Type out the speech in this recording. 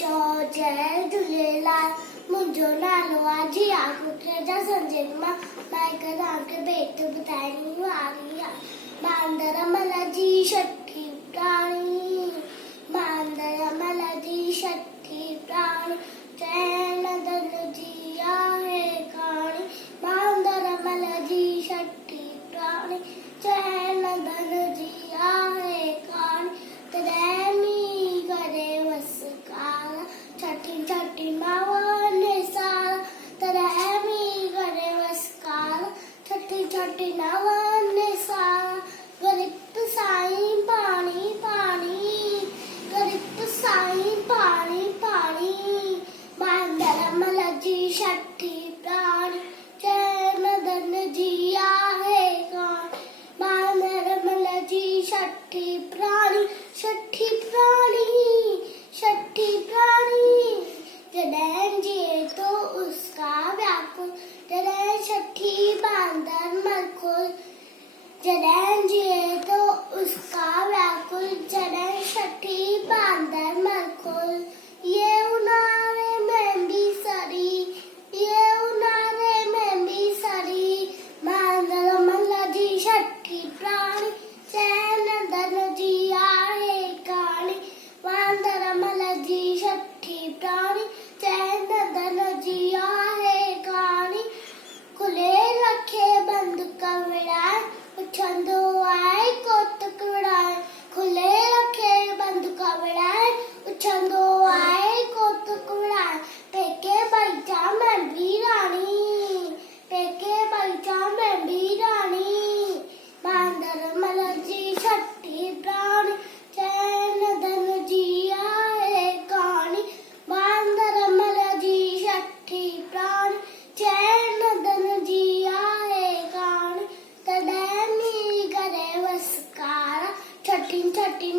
चो जय झूलेलाल। मुंहिंजो नालो आहे जिया कुकरेजा संजय कुमार। मां हिकु तव्हांखे बेत ॿुधाइण वारी आहियां। बांदरमल जी छठी प्राणी, बांदरमल जी छठी प्राणी, चैन धन जी आहे कहाणी। बांदरमल जी छठी प्राणी, चैन धन जी आहे कहाणी। तॾहिं करे वस काला, छठी छठी मावन साल। तॾहिं करे वस काला, छठी छठी मावन साल। गरीब साईं पाणी पाणी, गरीब साईं पाणी पाणी। बांदरमल जी छठी प्राणी, चैन धन जी आहे कहाणी। बांदरमल जी छठी प्राणी, छठी प्राणी, छठी प्राणी। जॾहिं जिए तो उसका व्याकुल, जॾहिं छठी बांदरमल खुल। जॾहिं जिए तो उसका व्याकुल, जॾहिं छठी बांदरमल खुल। ये उन्हारे में भी सड़ी, ये उन्हारे में भी सड़ी। बांदरमल जी छठी प्राणी, चैन धन जी आहे कहाणी। बांदरमल जी छठी प्राणी, चैन धन जी आहे कहाणी। खुले रखे बंदूक विड़ाए, पुछंदो आहे कोतक विड़ाए। खुले रखे बंदूक विड़ाए, पुछंदो आहे कोतक विड़ाए। पेके बागीचा में भी राणी, पेके बागीचा में भी राणी। बांदरमल जी छठी प्राणी, चैन धन जी आहे कहाणी। बांदरमल जी छठी प्राणी, चैन धन जी आहे कहाणी। तॾहिं करे वस काला, छठी छठी